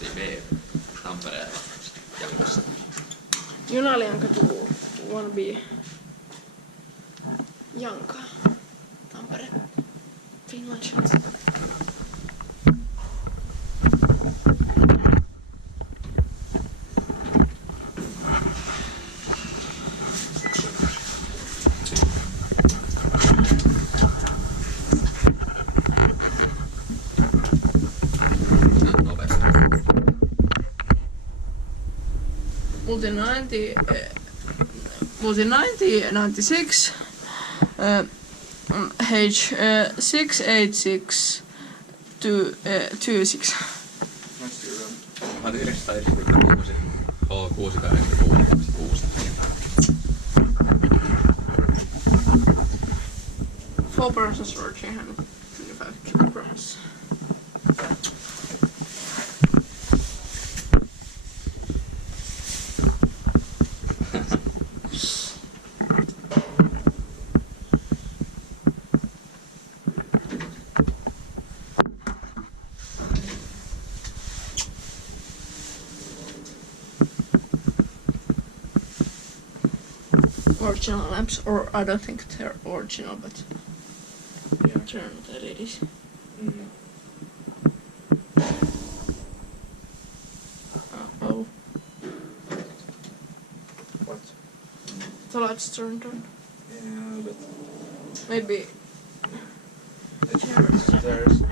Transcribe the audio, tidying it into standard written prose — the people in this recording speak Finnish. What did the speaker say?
B Tampereella Jankassa. Junailijankatu wanna be Janka. Tampere. Finland shots. Vuosi 1996, H 68626. 1996 H68626. 4 persons or 325 kilograms. Original lamps, or I don't think they're original, but Yeah. turn that it is. Oh, What? the lights turned on. Yeah, but Maybe it's stairs.